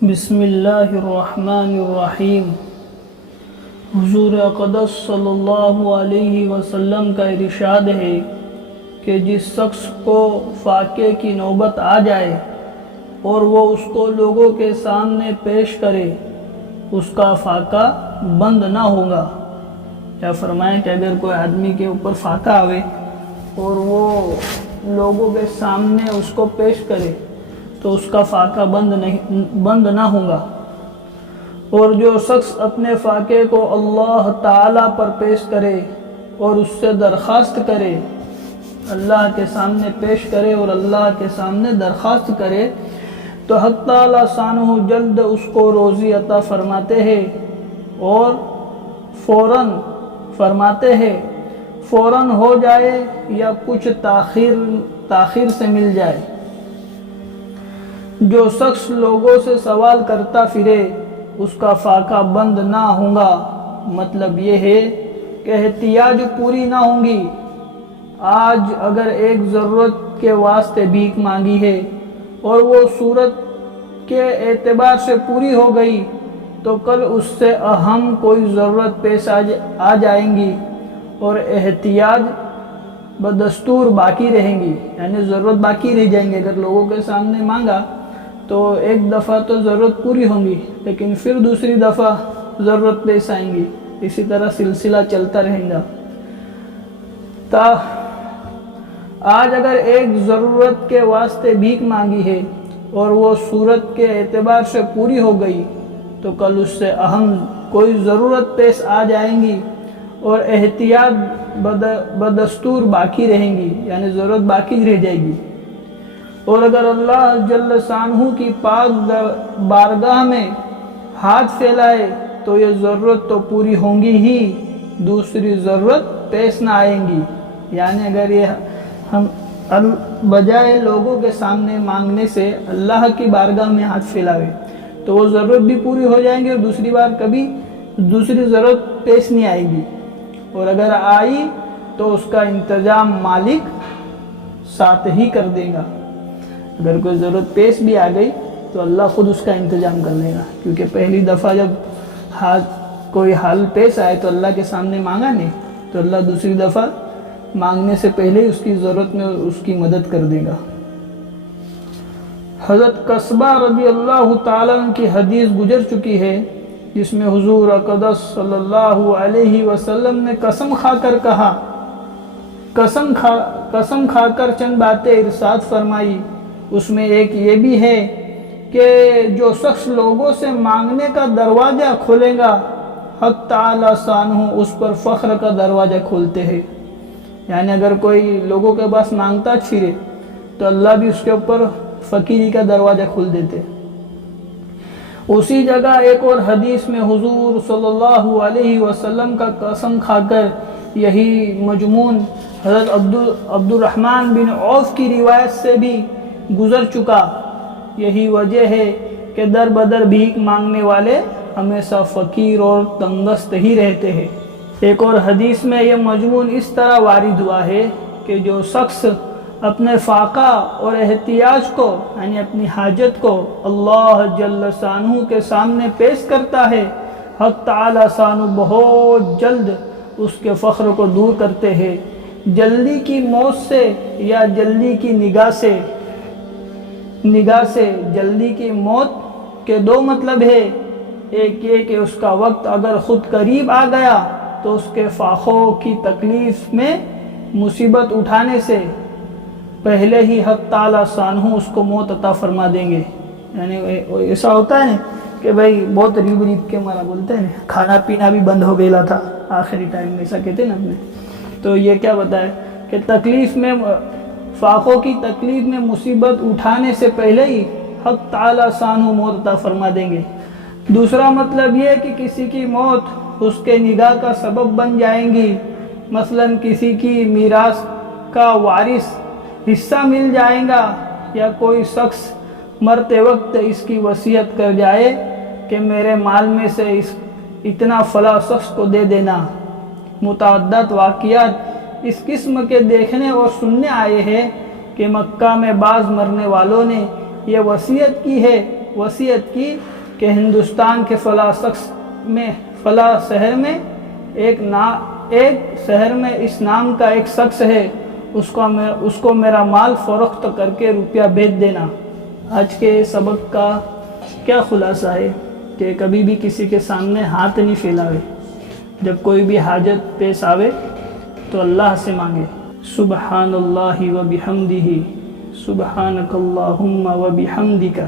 بسم اللہ الرحمن الرحیم۔ حضور اقدس صلی اللہ علیہ وسلم کا ارشاد ہے کہ جس شخص کو فاقے کی نوبت آ جائے اور وہ اس کو لوگوں کے سامنے پیش کرے اس کا فاقہ بند نہ ہوگا۔ یا فرمائیں کہ اگر کوئی آدمی کے اوپر فاقہ آوے اور وہ لوگوں کے سامنے اس کو پیش کرے تو اس کا فاقہ بند نہ ہوگا۔ اور جو شخص اپنے فاقے کو اللہ تعالیٰ پر پیش کرے اور اس سے درخواست کرے، اللہ کے سامنے پیش کرے اور اللہ کے سامنے درخواست کرے تو حق تعالیٰ شانہ جلد اس کو روزی عطا فرماتے ہیں اور فوراً فرماتے ہیں، فوراً ہو جائے یا کچھ تاخیر سے مل جائے۔ جو شخص لوگوں سے سوال کرتا پھرے اس کا فاقہ بند نہ ہوگا، مطلب یہ ہے کہ احتیاج پوری نہ ہوں گی۔ آج اگر ایک ضرورت کے واسطے بھیک مانگی ہے اور وہ صورت کے اعتبار سے پوری ہو گئی تو کل اس سے اہم کوئی ضرورت پیش آ جائیں گی اور احتیاج بدستور باقی رہیں گی، یعنی ضرورت باقی رہ جائیں گے۔ اگر لوگوں کے سامنے مانگا تو ایک دفعہ تو ضرورت پوری ہوں گی لیکن پھر دوسری دفعہ ضرورت پیش آئیں گی، اسی طرح سلسلہ چلتا رہے گا۔ آج اگر ایک ضرورت کے واسطے بھیک مانگی ہے اور وہ صورت کے اعتبار سے پوری ہو گئی تو کل اس سے اہم کوئی ضرورت پیش آ جائیں گی اور احتیاط بدستور باقی رہیں گی، یعنی ضرورت باقی رہ جائے گی۔ اور اگر اللہ جل شانہ کی پاک بارگاہ میں ہاتھ پھیلائے تو یہ ضرورت تو پوری ہوں گی ہی، دوسری ضرورت پیش نہ آئیں گی۔ یعنی اگر یہ ہم بجائے لوگوں کے سامنے مانگنے سے اللہ کی بارگاہ میں ہاتھ پھیلاوے تو وہ ضرورت بھی پوری ہو جائیں گی اور دوسری بار کبھی دوسری ضرورت پیش نہیں آئے گی، اور اگر آئی تو اس کا انتظام مالک ساتھ ہی کر دے گا۔ اگر کوئی ضرورت پیش بھی آ گئی تو اللہ خود اس کا انتظام کر لے گا، کیونکہ پہلی دفعہ جب کوئی حال پیش آئے تو اللہ کے سامنے مانگا نہیں تو اللہ دوسری دفعہ مانگنے سے پہلے ہی اس کی ضرورت میں اس کی مدد کر دے گا۔ حضرت قصبہ رضی اللہ تعالیٰ عنہ کی حدیث گزر چکی ہے جس میں حضور اقدس صلی اللہ علیہ وسلم نے قسم کھا کر کہا، قسم کھا کر چند باتیں ارشاد فرمائی۔ اس میں ایک یہ بھی ہے کہ جو شخص لوگوں سے مانگنے کا دروازہ کھولے گا حق تعالیٰ شانہ اس پر فخر کا دروازہ کھولتے ہیں۔ یعنی اگر کوئی لوگوں کے پاس مانگتا پھرے تو اللہ بھی اس کے اوپر فقیری کا دروازہ کھول دیتے۔ اسی جگہ ایک اور حدیث میں حضور صلی اللہ علیہ وسلم کا قسم کھا کر یہی مضمون حضرت عبد الرحمن بن عوف کی روایت سے بھی گزر چکا۔ یہی وجہ ہے کہ در بدر بھیک مانگنے والے ہمیشہ فقیر اور تنگست ہی رہتے ہیں۔ ایک اور حدیث میں یہ مضمون اس طرح وارد ہوا ہے کہ جو شخص اپنے فاقہ اور احتیاج کو یعنی اپنی حاجت کو اللہ جل شانہ کے سامنے پیش کرتا ہے، حق تعالیٰ شانہ بہت جلد اس کے فخر کو دور کرتے ہیں۔ جلدی کی موت سے یا جلدی کی نگاہ سے جلدی کی موت کے دو مطلب ہے۔ ایک یہ کہ اس کا وقت اگر خود قریب آ گیا تو اس کے فاقوں کی تکلیف میں مصیبت اٹھانے سے پہلے ہی حق تعالیٰ شانہ اس کو موت عطا فرما دیں گے۔ یعنی ایسا ہوتا ہے نا کہ بھائی بہت ریب کے مارا بولتے ہیں، کھانا پینا بھی بند ہو گیا تھا آخری ٹائم میں، ایسا کہتے ہیں نا اپنے۔ تو یہ کیا بتائے کہ تکلیف میں فاقوں کی تکلیف میں مصیبت اٹھانے سے پہلے ہی حق تعالیٰ شانہ موت عطا فرما دیں گے۔ دوسرا مطلب یہ کہ کسی کی موت اس کے نگاہ کا سبب بن جائیں گی، مثلا کسی کی میراث کا وارث حصہ مل جائے گا، یا کوئی شخص مرتے وقت اس کی وصیت کر جائے کہ میرے مال میں سے اتنا فلاں شخص کو دے دینا۔ متعدد واقعات اس قسم کے دیکھنے اور سننے آئے ہیں کہ مکہ میں بعض مرنے والوں نے یہ وصیت کی ہے وصیت کی کہ ہندوستان کے فلاں شہر میں ایک شہر میں اس نام کا ایک شخص ہے، اس کو میرا مال فروخت کر کے روپیہ بھیج دینا۔ آج کے سبق کا کیا خلاصہ ہے کہ کبھی بھی کسی کے سامنے ہاتھ نہیں پھیلاوے، جب کوئی بھی حاجت پیش آوے تو اللہ سے مانگے۔ سبحان اللہ و بحمدہ، سبحانک اللہم و بحمدک۔